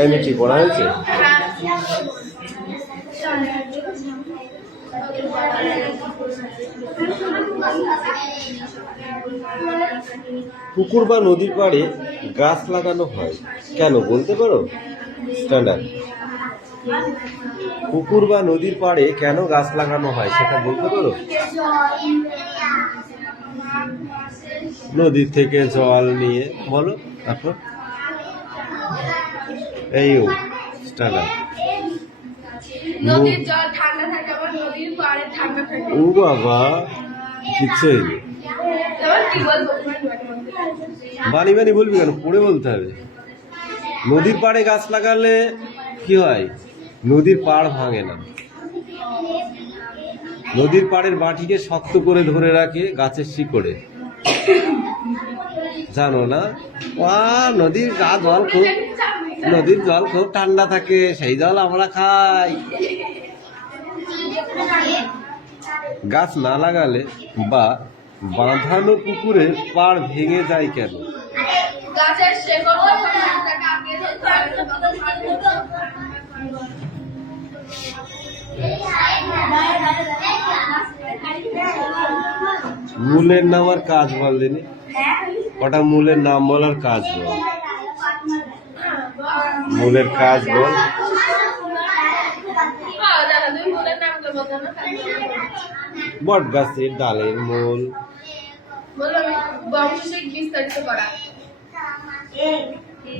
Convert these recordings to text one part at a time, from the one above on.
এমনি ঠিক পড়া হয়েছে। পুকুর বা নদীর পাড়ে গাছ লাগানো হয় কেন বলতে পারো? স্ট্যান্ডার্ড। পুকুর বা নদীর পাড়ে কেন গাছ লাগানো হয় সেটা বলতে পারো? নদীর থেকে জল নিয়ে বলো। তারপর এই স্ট্যান্ডার্ড। নদীর জল ঠান্ডা থাকে, আবার নদীর পাড়ে ঠান্ডা থাকে। ও বাবা, কিচ্ছুই নেই। বানি বানি বলবি কেন? পড়ে বলতে হবে। নদীর পাড়ে গাছ লাগালে কি হয়? নদীর পাড় ভাঙে না। নদীর পাড়ের মাটিকে শক্ত করে ধরে রাখে গাছের শিকড়ে। জানো না? নদীর জল খুব ঠান্ডা থাকে, সেই জল আমরা খাই। গাছ না লাগালে বা বাঁধানো পুকুরের পাড় ভেঙে যায় কেন? মূলের নাম আর কাজ বল দিনি। কটা মূলের নাম বল আর কাজ বল। মূলের কাজ বল। বট গাছের ডালের মূল।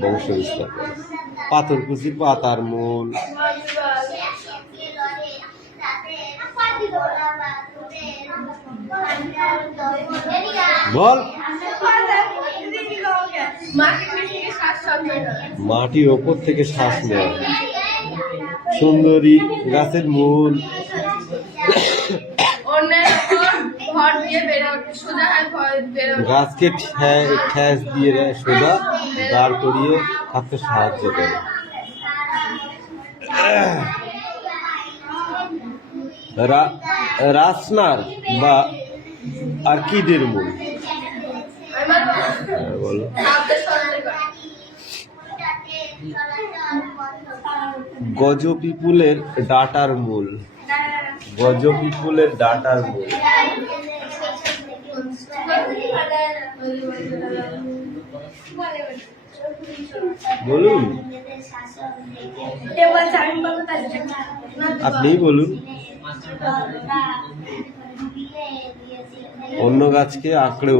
বংশ বিস্তার করা। পাথরকুচির পাতার মূল। বল। মাটির ওপর থেকে শ্বাস নেওয়া। সুন্দরী গাছের মূল। গাছকে ঠ্যাস দিয়ে সোজা দাঁড় করিয়ে থাকতে সাহায্য করে। রাসনার বা অর্কিডের মূল। বলো। গজপিপুলের ডাটার মূল। গজপিপুলের ডাটার মূল। বলুন, আপনিই বলুন। অন্য গাছকে আঁকড়ে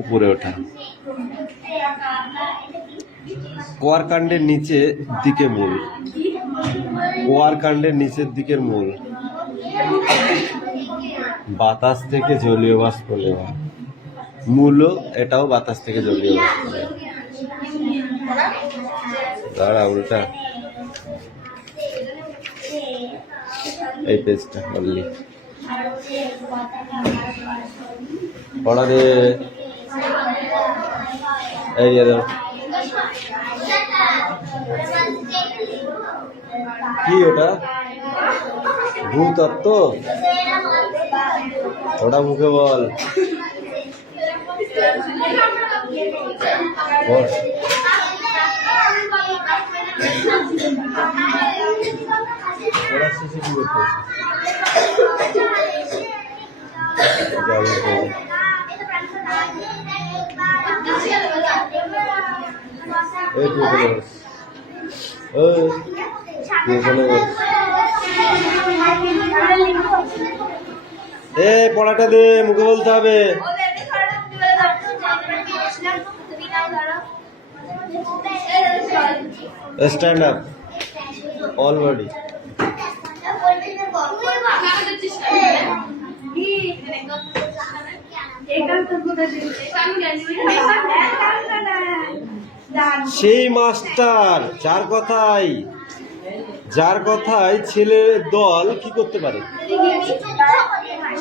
উপরে ওঠা। কোয়ার কাণ্ডের নিচের দিকে মূল। কোয়ার কাণ্ডের নিচের দিকের মূল। বাতাস থেকে জলীয় বাষ্প নেওয়া। মূলও এটাও বাতাস থেকে জলীয় বাষ্প নেওয়া। দাঁড়া উল্টা এই পেজটা বললি পড়া দে। এই দাও কি ওটা? ভূতত্ত্ব? ওটা মুখে বল। ওরা শেষে কি করতে? পড়াটা দে, মুখে বলতে হবে। Stand up all body. সেই মাস্টার যার কথায় ছেলের দল কি করতে পারে?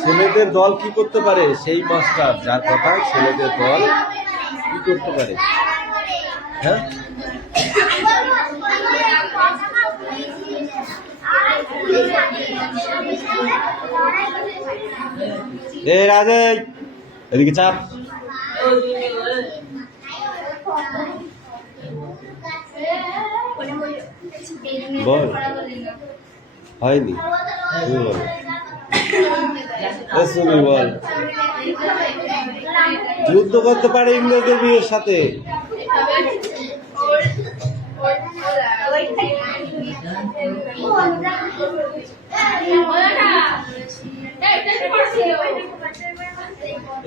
ছেলেদের দল কি করতে পারে? সেই মাস্টার যার কথায় ছেলেদের দল কি করতে পারে? হ্যাঁ, রাজা এদিকে চাপ। বল হয়নি তুমি বল শুনি বল যুদ্ধ করতে পারে ইংরেজদের বিয়ের সাথে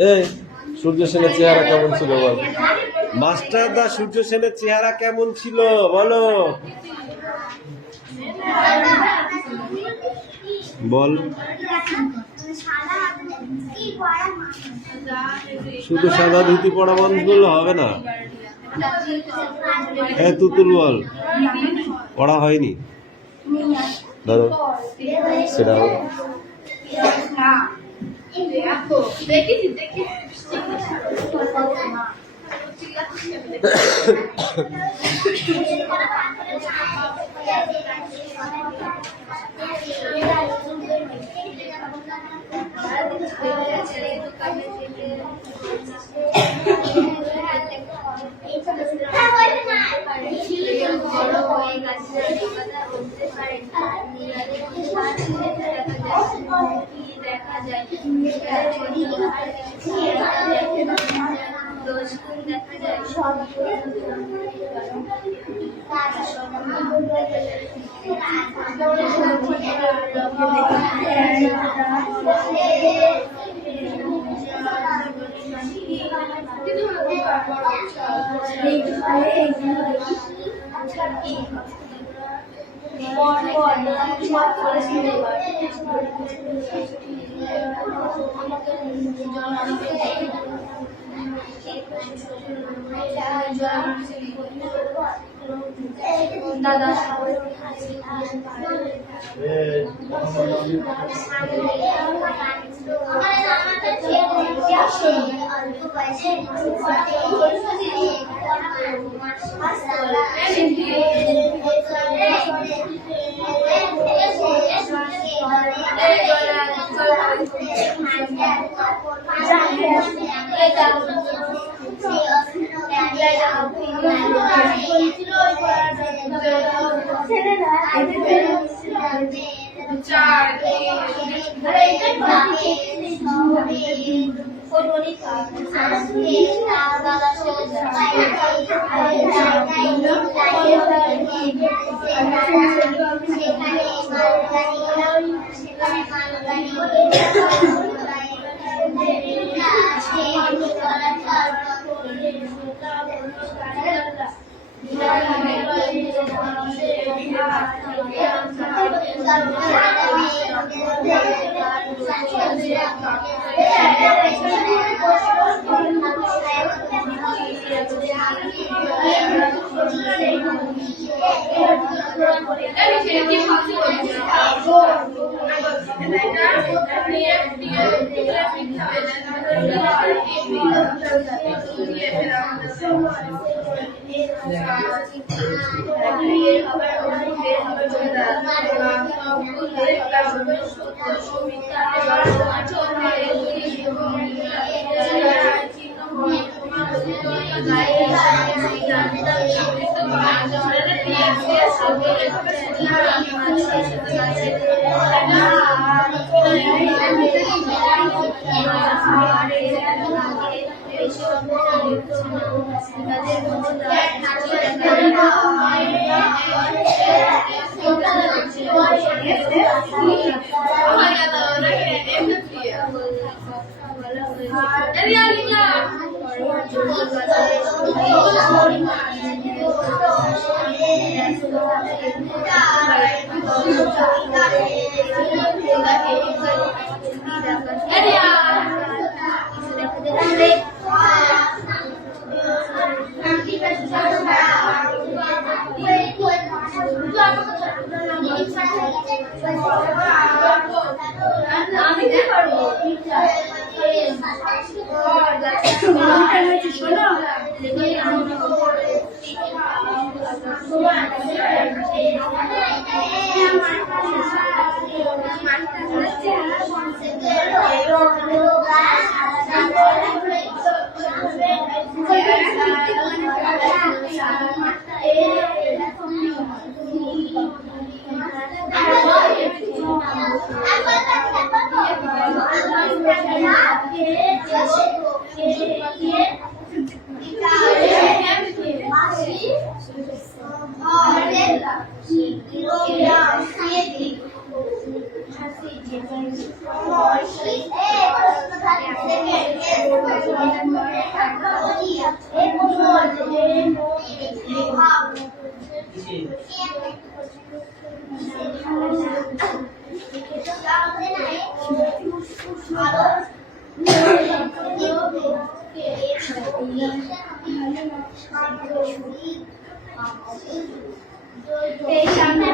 এই সূর্য সেনের চেহারা কেমন ছিল বল মাস্টার দা সূর্য সেনের চেহারা কেমন ছিল বলো বল শুধু সাদা ধুতি পড়া মানুষগুলো হবে না হ্যাঁ তুতুল বল পড়া হয়নি ধরো সেটা দাদা Thank you. এই সামনে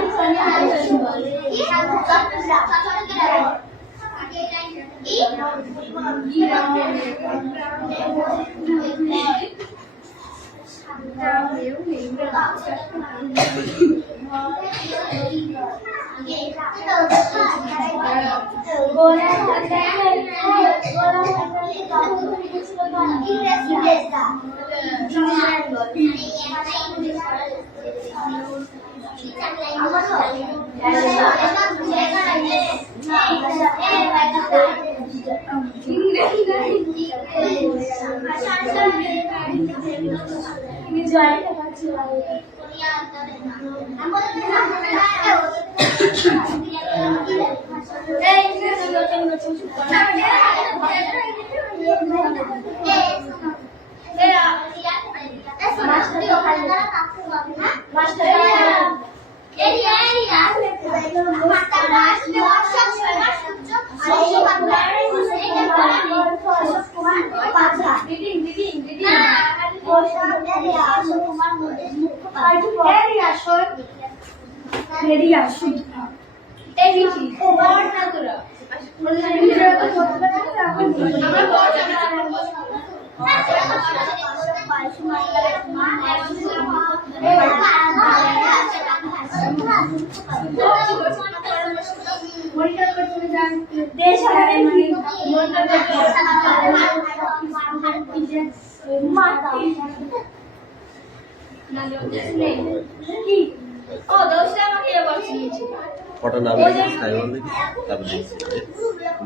কটা নাম লিখেছিস তাই বল দেখি, তারপর দেখছি।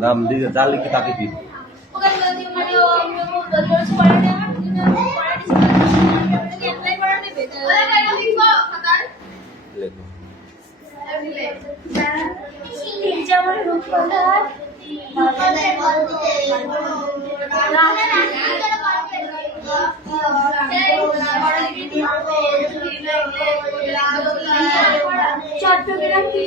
নাম দিয়ে যা লিখে তাকে দিই। চট্টগ্রাম কি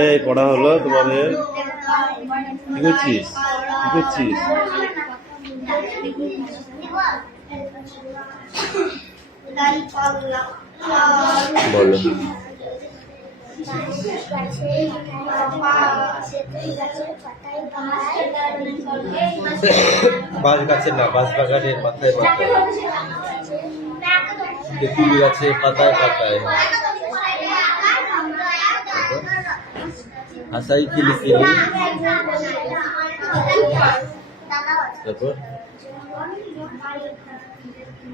এই পড়া হলো তোমাদের। কি করছিস কি করছিস? বলো। বাঁশ গাছের না, বাঁশ বাগানের মাথায় মাথায়, তেঁতুল গাছে পাতায় পাতায়, হাসাই কিলি কিলি, তারপর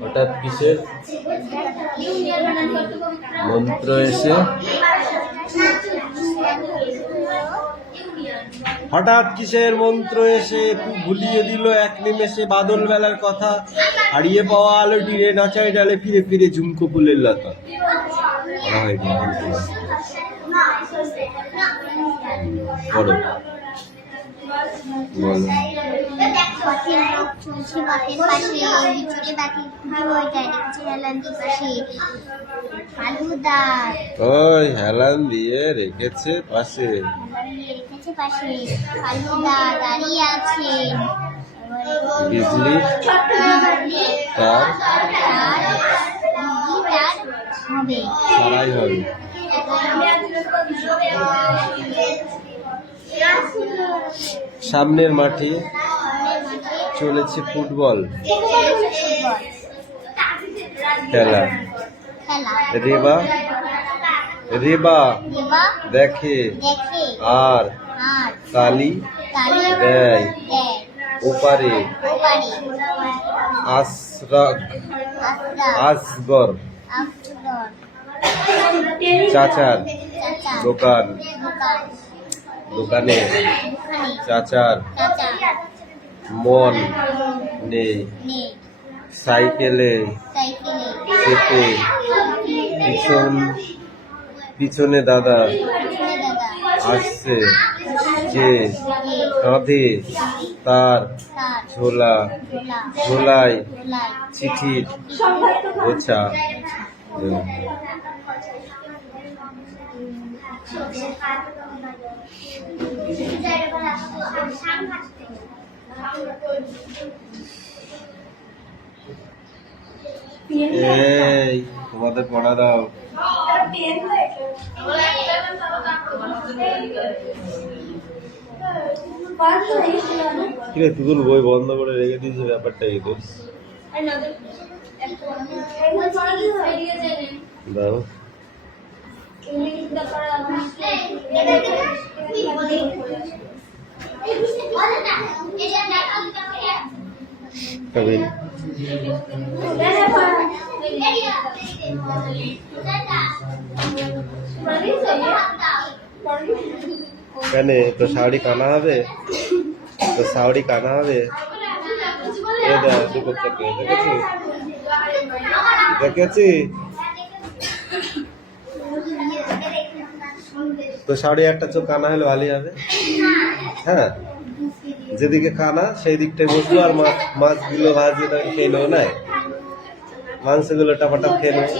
হঠাৎ কিসের মন্ত্র এসে, হঠাৎ কিসের মন্ত্র এসে ভুলিয়ে দিল এক নিমেষে বাদল বেলার কথা, হারিয়ে পাওয়া আলোটি রে নাচাই ডালে ফিরে ফিরে ঝুমকো ফুলের লতা। পড়ো বলো। ওই হেলান দিয়ে রেখেছে পাশে, বিজলি তার সারাই হবে। সামনের মাঠে চলেছে ফুটবল খেলা, রেবা রেবা দেখে আর কালি দেয় ওপারে, আশরাক আসগর চাচার দোকান, দোকানে চাচার মন নেই, সাইকেলে চেপে পিছনে দাদা আসছে যে কাঁধে তার ঝোলা ঝোলায় চিঠির গোছা। এই তোমাদের পড়া দাও। কিরে তুই বই বন্ধ করে রেখে দিয়েছিস, ব্যাপারটা এই তো দাও। কবিন কেন তো শাড়ি কানা হবে, তো শাড়ি কানা হবে। দেখেছি তো শাড়ি একটা চোখ কানা হলে ভালোই হবে। হ্যাঁ, যেদিকে কানা সেই দিকটায় বসবো, আর মাছগুলো ভাজিয়ে তাকে খেয়ে নেবো, না মাংসগুলো টাপাটাপ খেয়ে নেবো।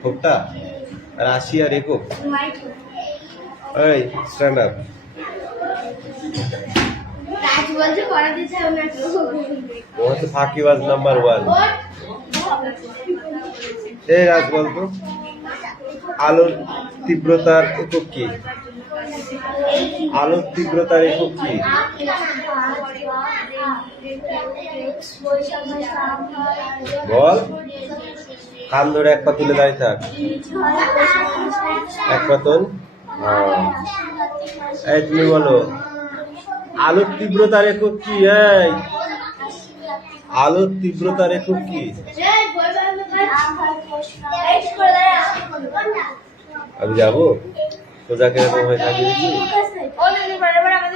খোপটা আর 80 আর একক। এই স্ট্যান্ড আপ। ও হচ্ছে ফাঁকিবাজ নাম্বার 1। এই রাজ বলতো আলোর তীব্রতার একক কি? আলোর তীব্রতার একক কি? বল। কান ধরে এক পা তুলে দাঁড়িয়ে থাক। এক পা তোল। এই তুমি বলো আলোর তীব্রতার একক কি? এই আলোর তীব্রতার একক কি? আমি যাবো সোজাকে এরকম হয়ে থাকি।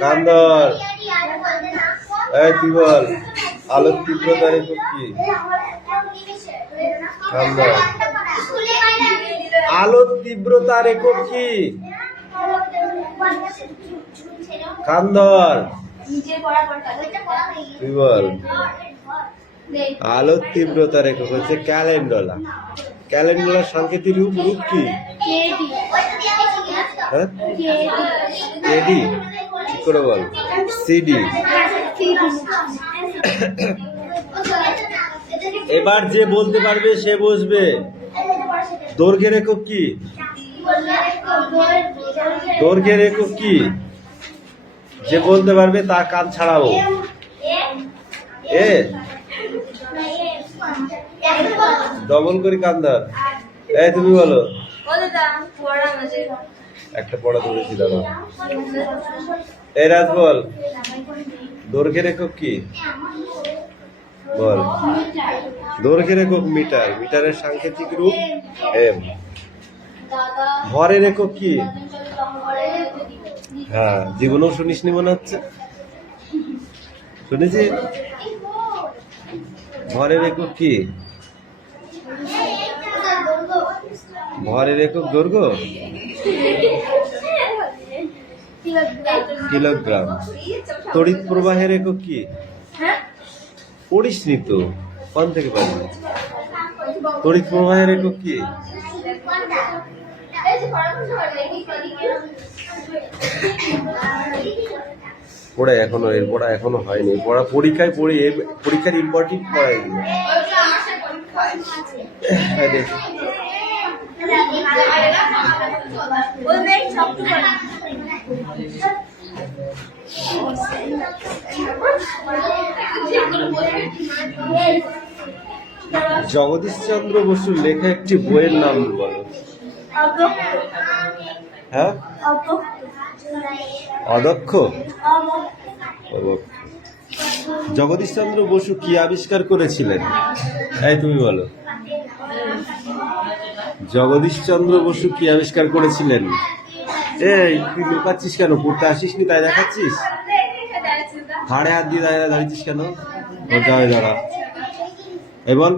কান ধর। এই তুই বল আলোর তীব্রতার একক কি? কান ধর। আলোর তীব্রতার একক কি? কান ধর। তুই বল। আলোর তীব্রতার একক হচ্ছে ক্যালেন্ডুলা। ক্যালেন্ডুলার সাংকেতিক রূপ কি? হ্যাঁ, কেডি। ঠিক করে বল। সিডি। এবার যে বলতে পারবে সে বসবে। দৈর্ঘ্যের একক কি? দৈর্ঘ্যের একক কি? যে বলতে পারবে তার কান ছাড়াবো। এ ডবল করে কান ধর। এই তুমি বলো। একটা পড়া ধরেছি দাদা। এই রাজ বল দৈর্ঘ্যের একক কি? বল। দৈর্ঘ্যের একক মিটার। মিটারের সাংকেতিক রূপ এম। ভরের একক কি? হ্যাঁ, জীবনেও শুনিসনি মনে হচ্ছে। শুনেছি। ভরের একক কি? ভরের একক দৈর্ঘ্য। কিলোগ্রাম। তড়িৎ প্রবাহের একক কি? পড়িসনি তো, কোন থেকে পারবি? তড়িৎ প্রবাহের একক কি? পড়ে এখনো, এর পড়া এখনো হয়নি। পড়া পরীক্ষায় পড়ে, পরীক্ষার ইম্পর্টেন্ট পড়া এগুলো। জগদীশচন্দ্র বসুর লেখা একটি বইয়ের নাম বলো। হ্যাঁ, অদক্ষ। জগদীশচন্দ্র বসু কি আবিষ্কার করেছিলেন? এই তুমি বলো। জগদীশচন্দ্র বসু কি আবিষ্কার করেছিলেন? এই তুই লুকাচ্ছিস কেন? পড়তে আসিসনি তাই দেখাচ্ছিস? ঘাড়ে হাত দিয়ে দাঁড়িয়েছিস কেন? দাঁড়া। এই বল,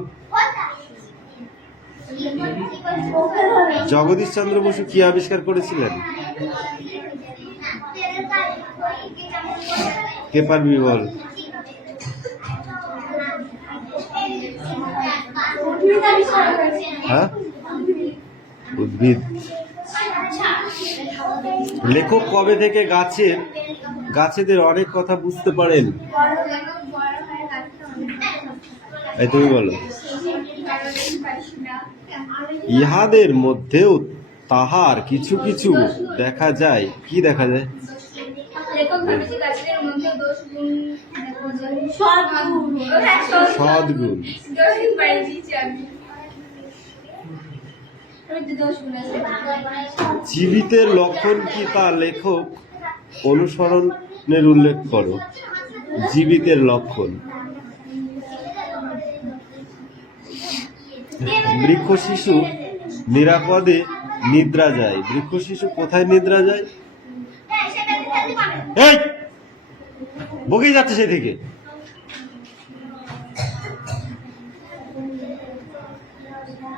জগদীশ চন্দ্র বসু কি আবিষ্কার করেছিলেন? কে পারবি বল? হ্যাঁ, উদ্ভিদ। লেখক কবে থেকে গাছেদের অনেক কথা বুঝতে পারেন? এই তুমি বলো। ইহাদের মধ্যেও তাহার কিছু কিছু দেখা যায়। কি দেখা যায়? সদ্গুণ। জীবিতের লক্ষণ কি তা লেখক অনুসরণের উল্লেখ করো। জীবিতের লক্ষণ। বৃক্ষ শিশু নিরাপদে নিদ্রা যায়। বৃক্ষ শিশু কোথায় নিদ্রা যায়? এই বকেই যাচ্ছে সেই থেকে।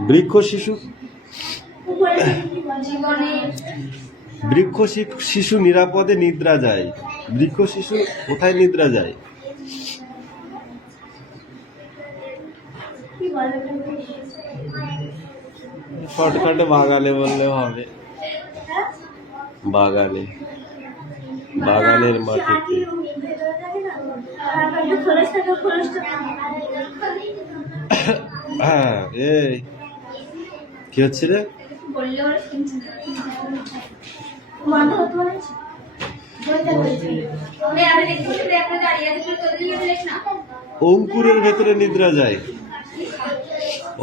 বৃক্ষ শিশু নিরাপদে নিদ্রা যায়। বৃক্ষ শিশু কোথায় নিদ্রা যায়? শর্টকাটে বাগানে বললে হবে। বাগানের মাটিতে। হ্যাঁ, এই কি হচ্ছে রে? অঙ্কুরের ভেতরে নিদ্রা যায়।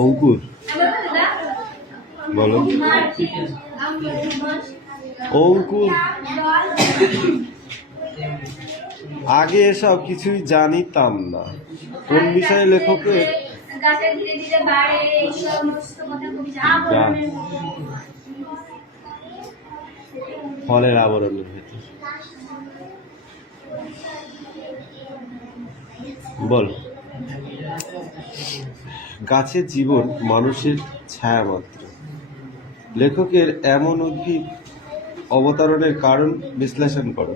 অঙ্কুর বলো। অঙ্কুর। আগে এসব কিছুই জানিতাম না। কোন বিষয়ে লেখকের? ফলের আবরণের ভেতর। বল। গাছের জীবন মানুষের ছায়া মাত্র। লেখকের এমন উদ্ভিদ অবতারণের কারণ বিশ্লেষণ করো।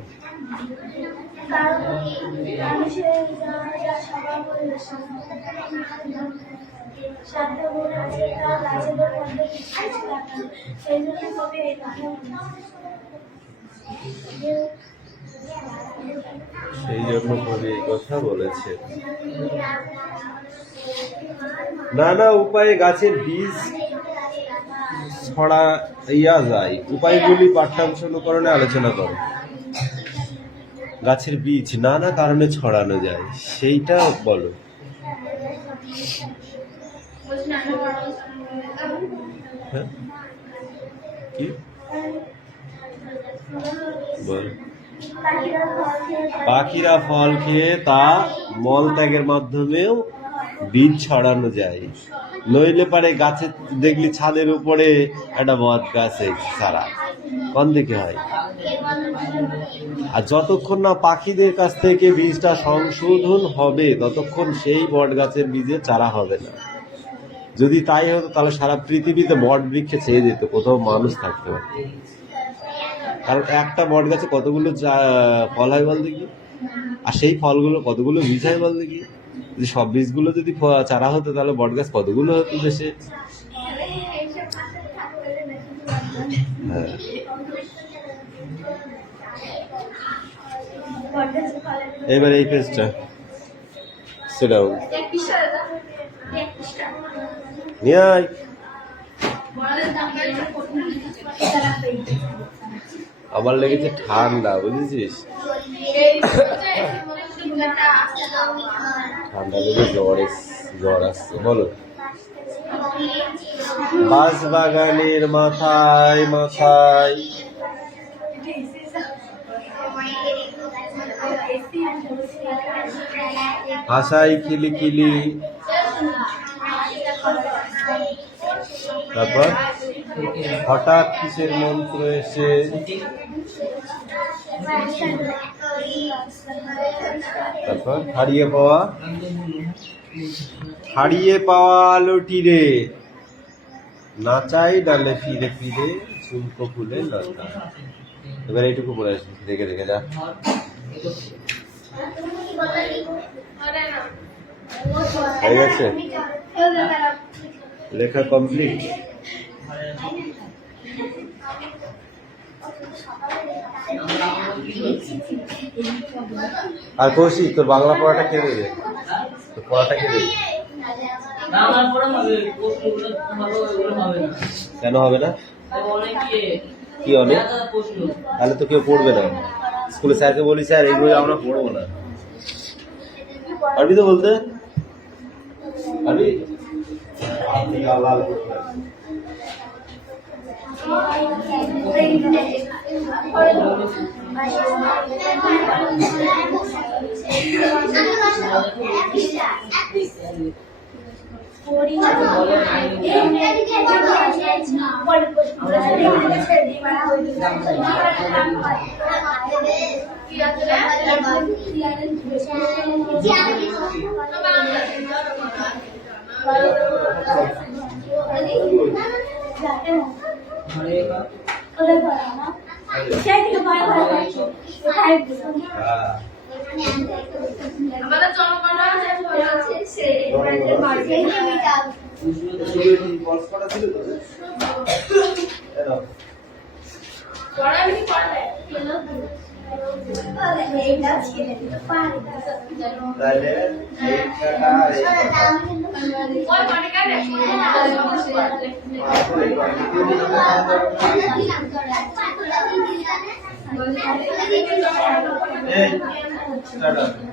সেই জন্য কবি এই কথা বলেছে। নানা উপায়ে গাছের বীজ ছড়াইয়া যায়। উপায়গুলি পাঠ্যাংশ অনুকরণে আলোচনা করো। গাছের বীজ নানা কারণে ছড়ানো যায়, সেইটা বলো। হ্যাঁ, কি বল? পাখিরা ফল খেয়ে তা মল ত্যাগের মাধ্যমেও বীজ ছড়ানো যায়। নইলে পারে গাছে দেখলি ছাদের উপরে একটা বট গাছে সারা কোন দিকে হয়। আর যতক্ষণ না পাখিদের কাছ থেকে বীজটা সংশোধন হবে ততক্ষণ সেই বট গাছের বীজে চারা হবে না। যদি তাই হতো তাহলে সারা পৃথিবীতে বট বৃক্ষে ছেয়ে যেত, কোথাও মানুষ থাকতে পারত। কারণ একটা বট গাছে কতগুলো ফল হয় বল দেখি, আর সেই ফলগুলো কতগুলো বীজ হয় বল দেখি। যদি সব বীজগুলো যদি চারা হতো তাহলে বট গাছ কতগুলো হতো দেশে। হ্যাঁ, এবার এই পেজটা সেটাও নিয়ে আয়। আমার লেগেছে ঠান্ডা, বুঝেছিস? ঠান্ডা লেগে জ্বর আসছে। বলো। বাঁশবাগানের মাথায় মাথায় আশায় কিলিকিলি। তারপর হঠাৎ কিসের মন্ত্র এসে, তারপর হারিয়ে পাওয়া হারিয়ে পাওয়া আলোটি রে, নাচাই ডালে ফিরে ফিরে, ঝুমকো ফুলে লতা। এবার এইটুকু পড়ে আসবি, দেখে দেখে যা। হয়ে গেছে, লেখা কমপ্লিট। আর কৌশিক, তোর বাংলা পড়াটা কে দেবে? তোর পড়াটা কে দেবে? কেন হবে না? কি অনেক? তাহলে তো কেউ পড়বে না। স্কুলে স্যারকে বলি, স্যার এইগুলো আমরা পড়বো না। পারবি তো বলতে? পারবি?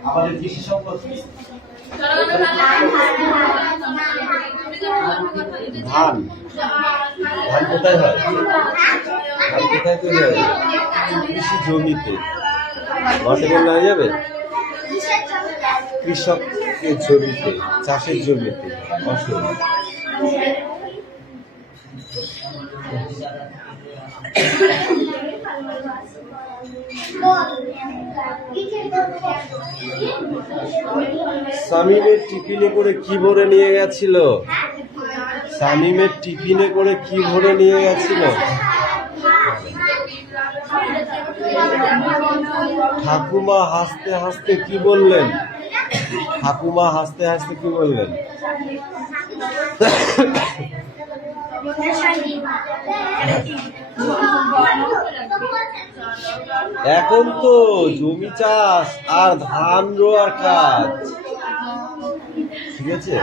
আমাদের কৃষি সম্পদ কি? ধান। ধান কোথায় হয়? ধান কোথায় তৈরি হয়? কৃষি জমিতে। মাঠে বললে হয়ে যাবে? কৃষকের জমিতে, চাষের জমিতে। ফসল। শামীমের টিফিনে করে কি ভরে নিয়ে গেছিল? শামীমের টিফিনে করে কি ভরে নিয়ে গেছিল? ঠাকুমা হাসতে হাসতে কি বললেন? ঠাকুমা হাসতে হাসতে কি বললেন? এখন তো জমি চাষ আর ধান রোয়ার কাজ, ঠিক আছে?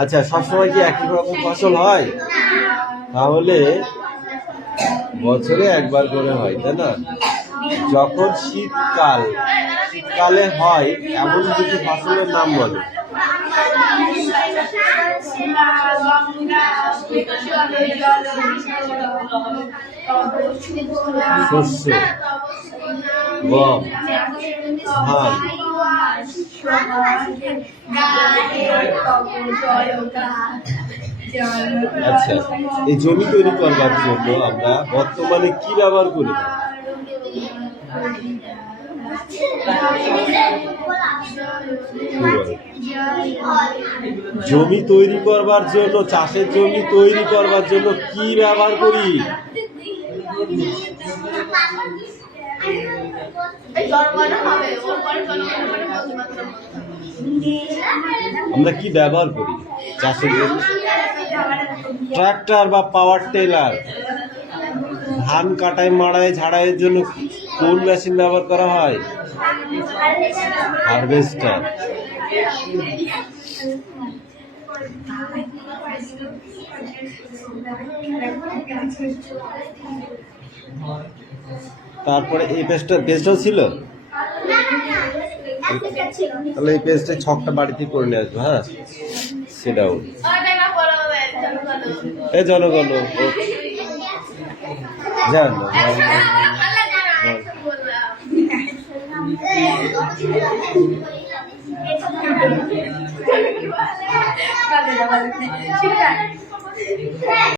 আচ্ছা, সবসময় কি একই রকম ফসল হয়? তাহলে বছরে একবার করে হয়, তাই না? যখন শীতকালে হয় এমন দুটি ফসলের নাম বলো। শস্য, গম, ধান। আচ্ছা, এই জমি তৈরি করবার জন্য আমরা বর্তমানে কি ব্যবহার করি? জমি তৈরি করবার জন্য, চাষের জমি তৈরি করবার জন্য কি ব্যবহার করি? আমরা কি ব্যবহার করি চাষের জন্য? ট্রাক্টর বা পাওয়ার টেলার। ধান কাটাই, মাড়াই, ঝাড়াইয়ের জন্য কোন মেশিন ব্যবহার করা হয়? হারভেস্টার। তারপরে এই পেজটাও ছিল, তাহলে এই পেজটা ছকটা বাড়িতে করে নিয়ে আসবো। হ্যাঁ, সেটাও এই জনগণ জান।